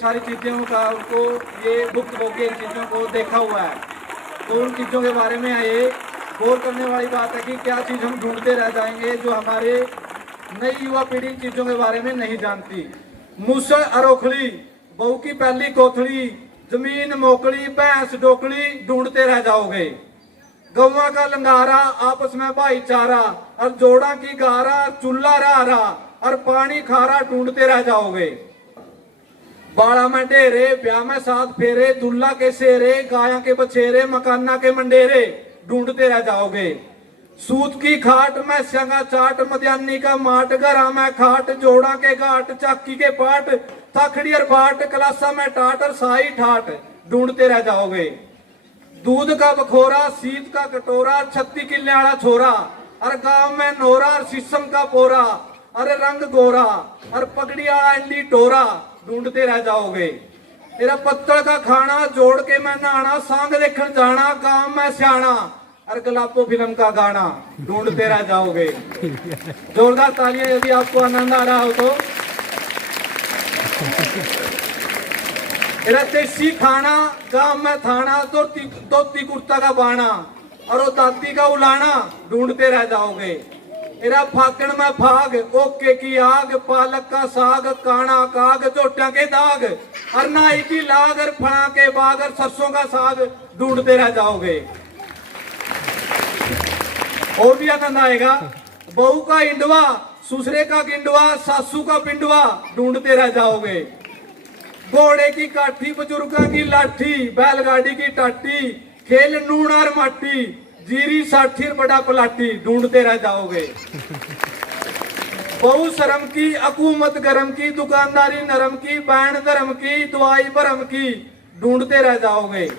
सारी चीज़ों का उनको ये भुक्त भोगी इन चीज़ों को देखा हुआ है, तो उन चीज़ों के बारे में ये गौर करने वाली बात है कि क्या चीज़ हम ढूंढते रह जाएंगे जो हमारे नई युवा पीढ़ी इन चीज़ों के बारे में नहीं जानती। मूसल अरोखली, बहू की पहली कोथली, जमीन मोकली, भैंस डोकली, ढूंढते रह जाओगे। गौवा का लंगारा, आपस में भाईचारा, और जोड़ा की गारा, चूल्हा रहा और पानी खारा, ढूंढते रह जाओगे। बाड़ा में ढेरे, ब्याह में साथ फेरे, दुल्ला के सेरे, गाया के बछेरे, मकाना के मंडेरे, ढूंढते रह जाओगे। सूत की खाट में संगा चाट, मध्यान्ही का माट, घरा में खाट, जोड़ा के घाट, चाकी के पाट, थाखड़ी और बाट, कलासा में टाट और साई ठाट, ढूंढते रह जाओगे। दूध का बखोरा, शीत का कटोरा, 36 किले वाला छोरा, और गांव में नोरा और शीशम का पोरा, अरे रंग गोरा और पगड़ी वाला इंडी टोरा, ढूंढते रह जाओगे। तेरा पत्तल का खाना, जोड़ के मैं नहाना, सांग देखन जाना, गांव में सियाना, और गलापो फिल्म का गाना, ढूंढते रह जाओगे। जोरदार तालियां यदि आपको आनंद आ रहा हो तो। तेरा देसी खाना, गांव में थाना, धोती कुर्ता का बाना, और वो दाती का उलाना, ढूंढते रह जाओगे। तेरा फाकण में फाग, ओके की आग, पालक का साग, काना काग, चोटिया के दाग, और नाई की लाग, और फणा के बाग, और सरसों का साग, ढूंढते रह जाओगे। और भी आनंद आएगा। बहू का इंडवा, ससुरे का गिंडवा, सासू का पिंडवा, ढूंढते रह जाओगे। घोड़े की काठी, बुजुर्गों की लाठी, बैलगाड़ी की टाटी, खेल नून और माटी, जीरी साठी बड़ा पलाटी, ढूंढते रह जाओगे। बहु शर्म की, हुकूमत गरम की, दुकानदारी नरम की, बैन धर्म की, दवाई भरम की, ढूंढते रह जाओगे।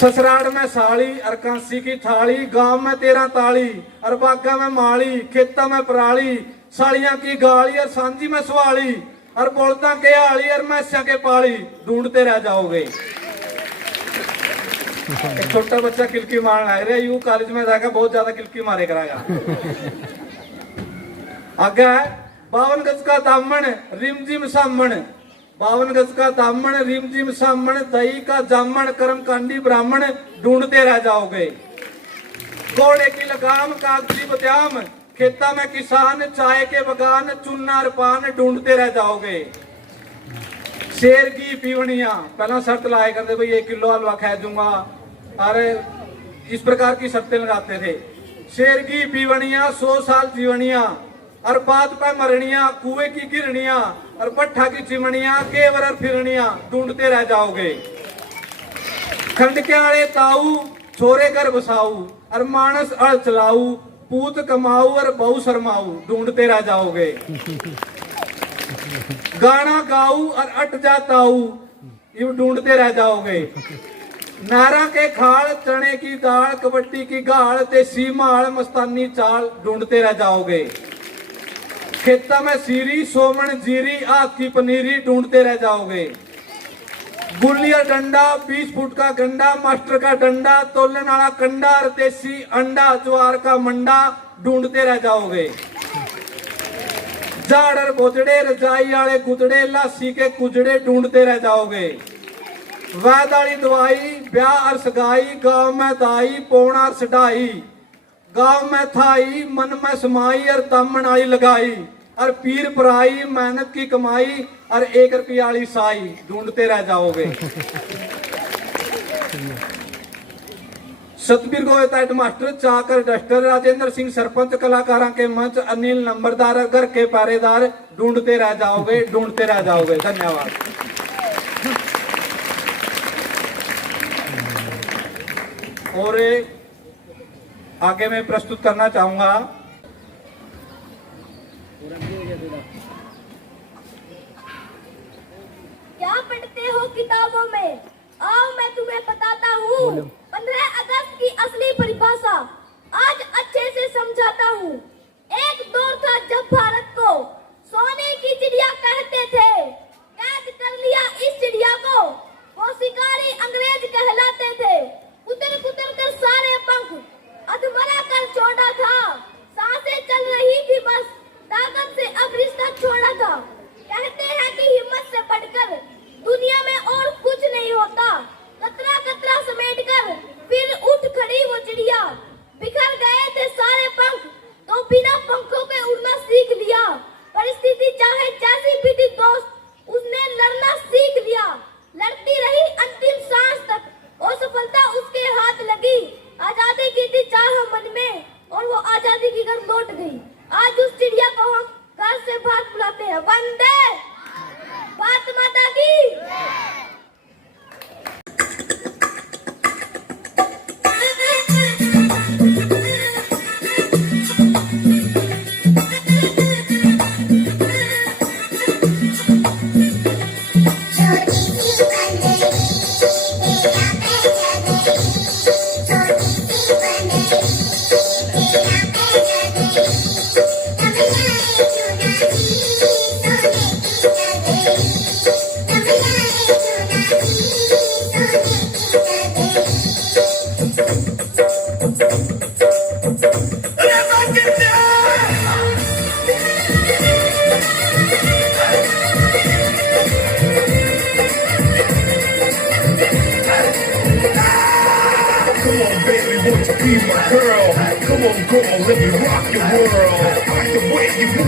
ससराड़ में साड़ी और कांसी की थाली, गांव में 13 ताली और बागा में माली, खेता में पराली, साड़ियां की गाली और सांझी में सवाली, और बोलता के आली और मैसा के पाली, ढूंढते रह जाओगे। एक छोटा बच्चा किलकी मारना है, यू कॉलेज में जाकर बहुत ज्यादा किलकी मारे कराएगा। आगे 52 गज का दामन, रिमझिम सामन, 52 गज का दामन, रिमझिम सामन, दही का जामन, कर्मकांडी ब्राह्मण, ढूंढते रह जाओगे। घोड़े की लगाम, कागजी बदाम, खेता में किसान, चाय के बगान, चुन्ना और पान, ढूंढते रह जाओगे। शेर की पीवनिया, पहला शर्त लाया करते भाई 1 किलो हलवा खा दूंगा, अरे इस प्रकार की शर्तें लगाते थे। शेर की पीवनिया, 100 साल जीवनिया, और बात पे मरनिया, कुएं की गिरनिया, और पट्ठा की चिमनिया, केवर और फिरनिया, ढूंढते रह जाओगे। खंड के आड़े ताऊ, छोरे घर बसाऊ, और मानस अड़ चलाऊ, पूत कमाऊ और बहु शर्माऊ, ढूंढते रह जाओगे। गाना गाऊ और अट जाताऊ, ये ढूंढते रह जाओगे। नारा के खाल, चने की दाल, कबड्डी की गाल, देसी माल, मस्तानी चाल, ढूंढते रह जाओगे। खेता में सीरी, सोमन जीरी, आग की पनीरी, ढूंढते रह जाओगे। गुल्ली और डंडा, 20 फुट का गंडा, मास्टर का डंडा, तोलन वाला कंडा, और देसी अंडा, ज्वार का मंडा, ढूंढते रह जाओगे। जाड़ और बोजड़े, रजाई वाले गुदड़े, लासी के कुजड़े, ढूंढते रह जाओगे। वैद वाली दवाई, ब्याह और सगाई, गांव में दाई, पौना और सटाई, गांव में थाई, मन में समाई, और दामन वाली लगाई, और पीर पराई, मेहनत की कमाई, और 1 रुपया वाली साई, ढूंढते रह जाओगे। सतबीर गोविंद हेड मास्टर, चाकर डस्टर, राजेंद्र सिंह सरपंच, कलाकारों के मंच, अनिल नंबरदार, घर के पहरेदार, ढूंढते रह जाओगे, ढूंढते रह जाओगे। धन्यवाद। और आगे मैं प्रस्तुत करना चाहूंगा क्या पढ़ते हो किताबों में, आओ मैं तुम्हें बताता हूँ। 15 अगस्त की असली परिभाषा आज अच्छे से समझाता हूँ। एक दौर था जब भारत को सोने की चिड़िया कहते थे, कैद कर लिया इस चिड़िया को, वो शिकारी अंग्रेज कहलाते थे। कुतर कुतर कर सारे पंख अधमरा कर छोड़ा था, सांसें चल रही थी बस, ताकत से अब रिश्ता छोड़ा था। कहते हैं कि हिम्मत से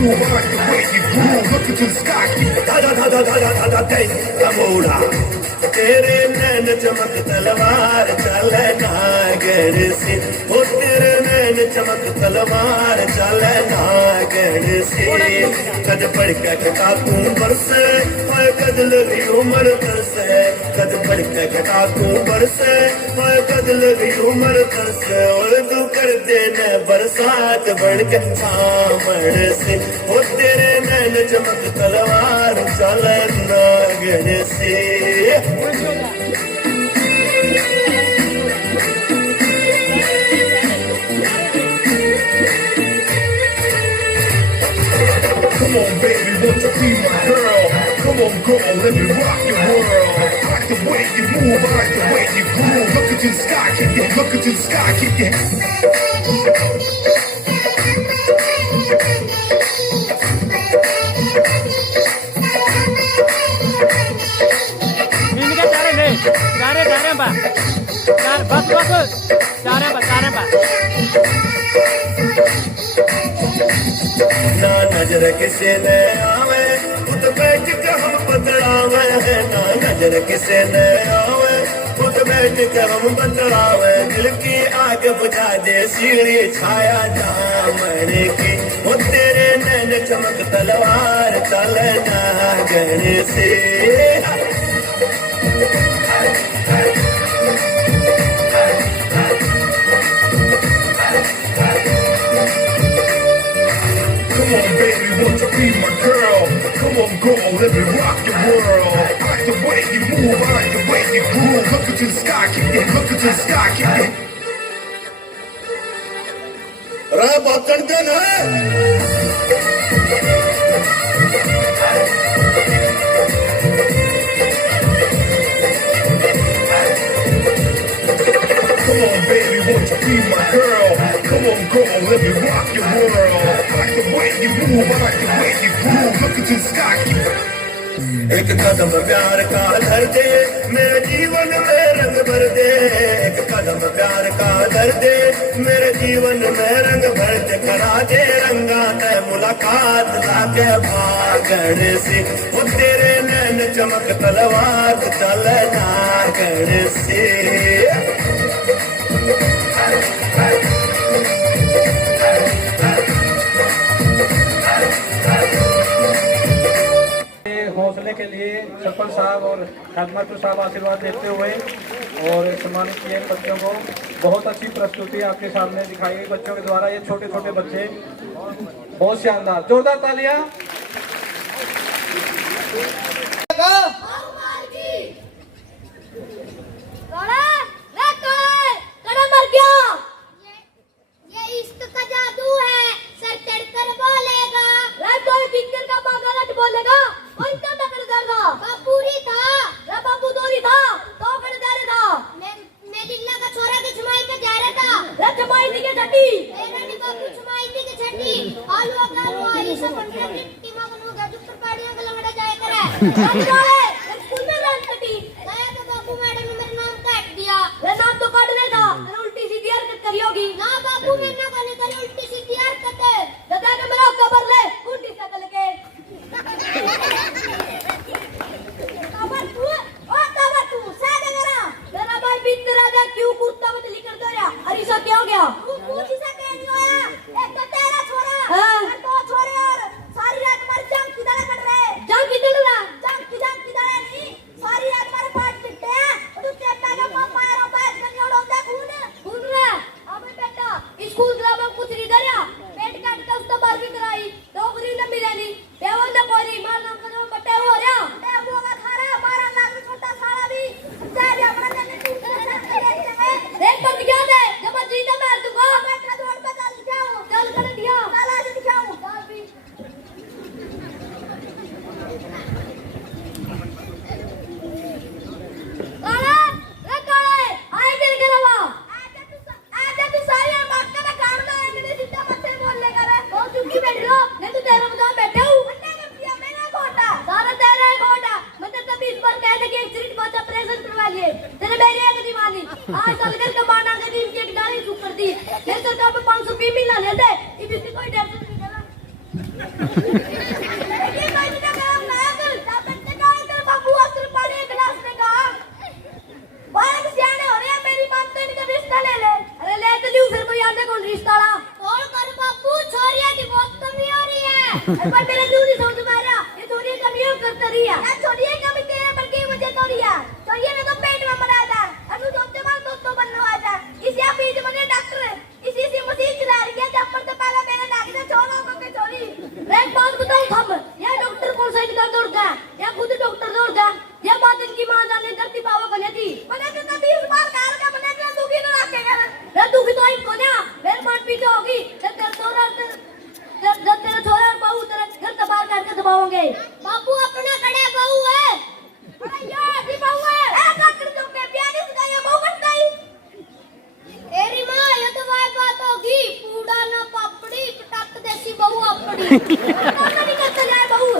move, I like the way you groove. Look into the sky, keep da da da da da da da da day. Kamola, तेरे नैन चमक तलवार चले नागण से, ओ तेरे नैन चमक तलवार चले नागण से। कद पड़ के घटा तू बरसे, हाय कद लगी उम्र तरसे। कद पड़ के घटा तू बरसे, हाय कद लगी उम्र तरसे। और तू कर देने बरसात बढ़ के सामण से, ओ तेरे नैन चमक तलवार चले नागण से। Come on, baby, won't you be my girl? Come on, girl, let me rock your world. I like the way you move, I like the way you groove. Look into the sky, kick it, look into the sky, kick it. Ini kan cara deh, cara apa? Cara bagus, cara apa? ना नजर किसे ने आवे, खुद बैठ के हम बतलावे है। ना नजर किसे ने आवे, खुद बैठ के हम बतलावे। दिल की आग बुझा दे सीढ़ी छाया दामन की, वो तेरे नैन चमक तलवार चले नागण से। Come on, baby, won't you be my girl? Come on, girl, let me rock your world. I like the way you move, I like the way you groove. Look into the sky, kick it, look into the sky, kick it. रे बकन दे ना। Come on, baby, won't you be my girl? Come on, girl, let me rock your world. I like the way you move, I like the way you groove. Look into the sky, keep एक कदम प्यार का धर दे, मेरे जीवन में रंग भर दे। एक कदम प्यार का धर दे, मेरे जीवन में रंग भर दे। करा दे रंगा तय मुलाकात लाके भागण से, वो तेरे नैन चमक तलवार चले नागण से। हौसले के लिए सरपंच साहब और खादमातू साहब आशीर्वाद देते हुए और सम्मानित किए बच्चों को। बहुत अच्छी प्रस्तुति आपके सामने दिखाई गई बच्चों के द्वारा। ये छोटे छोटे बच्चे बहुत शानदार, जोरदार तालियां। ये इश्क का जादू है, सर चढ़कर बोलेगा। कोई फिक्र का पागल बोलेगा, कोई क्या टक्कर था। बापू ही था, बापू दोरी था, तो कर जा रहा था। मैं दिल्ला का छोरा के छुमाई के जा रहा था। छुमाई थी के छठी, मेरा नहीं बापू छुमाई थी के छठी। आलू अगर वो आई सब 15 मिनट टीमा बनूंगा, जुत्तर पाड़ियां का लंगड़ा जाए करे। स्कूल में रन कटी, गया तो बापू मैडम ने मेरा नाम काट दिया। ये नाम तो काट लेगा, उल्टी सीधी हरकत करी होगी ना। बापू मैंने कहने करी उल्टी सीधी हरकत है, दादा के मेरा खबर ले उल्टी शकल के। तू सादा करा तेरा भाई बीत राजा क्यों कुत्ता बदली कर दो या अरिसा क्या हो गया? तू पूछ सा कह नहीं होया, एक तो तेरा छोरा और दो छोरे और सारी रात हमारी जंग की तरह कर रहे। जंग की तरह नहीं, सारी रात हमारे पास चिट्टे हैं। तू चेता का पापा यार बैठ कर उड़ाता खून रहा। अब बेटा स्कूल क्लब में कुछ नहीं दरिया, पेट काट के उसको बार भी कराई, नौकरी न मिलेनी, देवो न कोरी मार नाम करो बट्टे हो रहा। वो का खारा 12 लाख में छोटा साला भी जाए अपना करने तू देख बंद क्या दे जब जीता मार दूंगा। बेटा दौड़ पे चल जाओ, चल कर दिया साला आज दिखाऊं बाल भी। काला रे काले आए दिल के रवा आजा तू सारी बात का काम ना है। मैंने सीधा मत बोल ले कर बहुत चुपकी बैठ लो, मैं तो तेरे मुंह में बैठा हूं। मैंने खोटा सारा तेरा है खोटा। मैं तो तभी इस पर कह दे कि एक सिरिंज बच्चा प्रेजेंट करवा लिए तेरे मेरे एक दीवानी। आज साल कर कमाना के दिन की एक डाली सुख कर दी। फिर सरकार पे 500 रुपये मिलना लेते, ये भी कोई 150 नहीं देना। लेकिन मैं तुझे काम ना कर, जब तक का कर बाबू असर पानी एक गिलास में का। बालक सियाने हो रहे हैं, मेरी मानते इनका रिश्ता ले ले। अरे ले तो लियो फिर कोई आने कौन रिश्ता ला। और कर बाबू, छोरिया की बहुत कमी हो रही है। अरे पर मेरे दूर ही समझ में आ रहा, ये छोरिया कमी और करता रही है। ना छोरिया कमी तेरे बल्कि मुझे तो रही है। छोरिया ने तो पेट में मरा था, अब तू सोचते मार दोस्तों बनने वाला। इसी आप बीच में डॉक्टर, इसी से मशीन चला रही है, जब पर तो पहले मेरे नाक से छोरो को के छोरी। मैं एक बात बताऊं थम, ये डॉक्टर कौन सा इनका दौड़ता है, या खुद डॉक्टर दौड़ता है। ये बात इनकी मां जाने करती पावा बने थी। मैंने तो 20 बार कार का बने के दुखी न रखेगा। रे दुखी तो इनको ना, मेरे मन पीछे होगी, जब तेरा छोरा जब तेरा छोरा और बहू तेरा घर से बाहर करके दबाओगे। बाबू अपना कड़े बहू है। अरे यार ये बहू है। ए डॉक्टर तुम पे प्यारी से ये बहू बनता ही। तेरी मां ये तो वही बात होगी, पूड़ा ना पापड़ी पटक देसी बहू अपड़ी। कौन नहीं करते जाए बहू।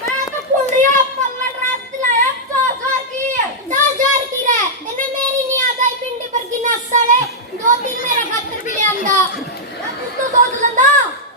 मैं तो पुंडिया पल्ला ड्राइव चलाया 4,000 की है। 4,000 की रे, तेने मेरी नहीं आ गई पिंडी पर की नसड़े, 2-3 मेरे खातर भी ले आंदा। कुछ तो सोच लंदा,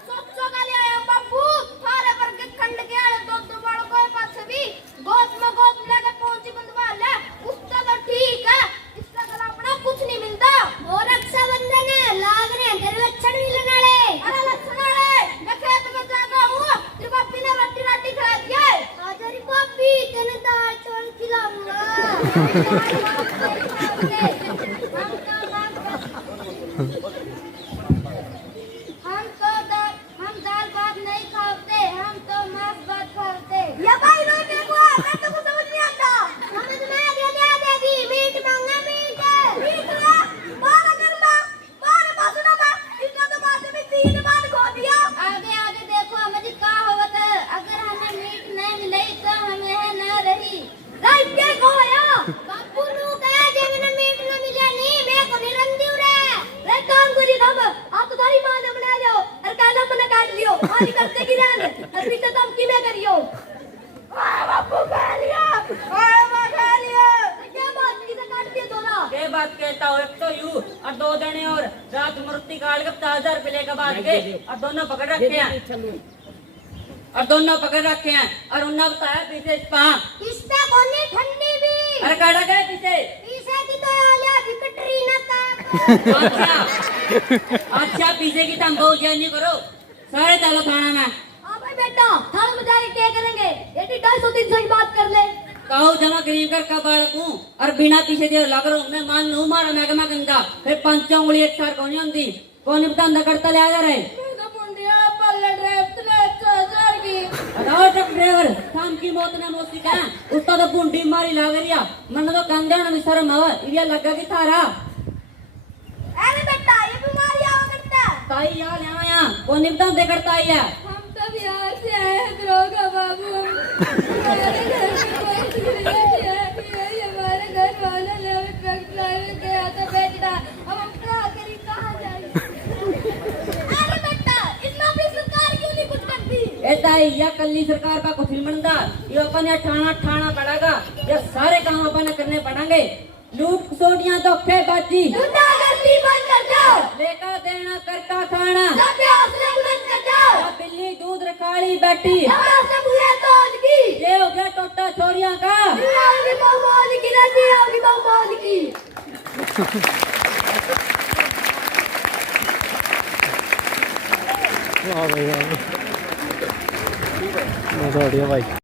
सोचो का ले आया बाबू, थारे पर के खंड के आए दो बड़ों को पास भी, गोद में लेकर पहुंची बंदवा ले, उसका तो ठीक है, इसका गला अपना कुछ नहीं मिलता। और रक्षाबंधन है, लाग रहे हैं तेरे लक्षण मिलने वाले। अरे लक्षण वाले, मैं खेत में जागा हूँ, तेरे पापी ने रोटी रोटी खिला दिया है। आज तेरी पापी, तेने दाल चौल हम दाल भात नहीं खाते, हम तो मांस भात खाते। ये भाई लोग देखो, मैं तो कुछ समझ नहीं आता। समझ में आ गया देगी, मीट मांगा मीट। मीट ला, बारह कर ला, बारह बासुना ला, इसका तो बात में 3 बार खो दिया। आगे आगे देखो हमें क्या होगा था, अगर हमें मीट नहीं मिले तो हमें है ना रही। राइट के को या बापू नु कहा जे मैंने मीट ना मिला नहीं, मैं को नहीं रंदी उरे। रे काम करी हम, आप तो तारी मां ने बना जाओ, और काला मने काट लियो, मारी करते की रहन, और पीछे तुम की में करियो। आ बापू खा लिया, आ मां खा लिया। क्या बात की से काट दिया तोरा? ये बात कहता हूँ, एक तो यू और 2 जने और रात मूर्ति काट के 50,000 रुपए लेकर बात गए, और दोनों पकड़ रखे हैं, और दोनों पकड़ रखे हैं, और उन्होंने बताया पीछे पा किससे कोनी ठंडी भी। अरे काटा गए पीछे की तो आलिया की कटरीना का। अच्छा पीछे की तुम बहुत नहीं करो, सारे चलो थाना में। हाँ भाई बेटा, थाने में जाके क्या करेंगे, ये 250-300 की बात कर ले। कहू जमा करी कर का बालक हूँ, और बिना पीछे दिए लग रहा हूँ, मैं मान लू मारा मैं गंदा, फिर 5 उंगली एक सार कौन होती, कौन बता करता ले आ रहे। ड्राइवर शाम की मौत ने मोसी का उसका तो पुंडी मारी लाग रिया, मन तो कंधे ना शर्म आवा, ये लगा की थारा। अरे बेटा ये बीमारी आवा करता है। ताई यार यहाँ कौन बता दे करता है। हम तो बिहार से आए हैं दरोगा बाबू, हमारे घर में कोई सुविधा नहीं है, हमारे घर वालों ने हमें ट्रक ड्राइवर गया था बेटा, हम अपना आखिरी कहाँ जाएंगे। अरे बेटा इतना भी सरकार क्यों नहीं कुछ करती। या कल्ली सरकार का कुछ नहीं बनता, ये अपन ठाना पड़ेगा, ये सारे काम अपन करने पड़ेंगे। लूट सोटियां तो खे बाजी गुंडागर्दी बंद कर दो, लेकर देना करता खाना, सबके हौसले बुलंद कर दो। या बिल्ली दूध रखाड़ी बैठी, से बुरे तौल की, ये हो गया टोटा छोरियां का। होगी बहुमौल की, रजी होगी बहुमौल की। वाह भाई वाह, मजा आ गया भाई।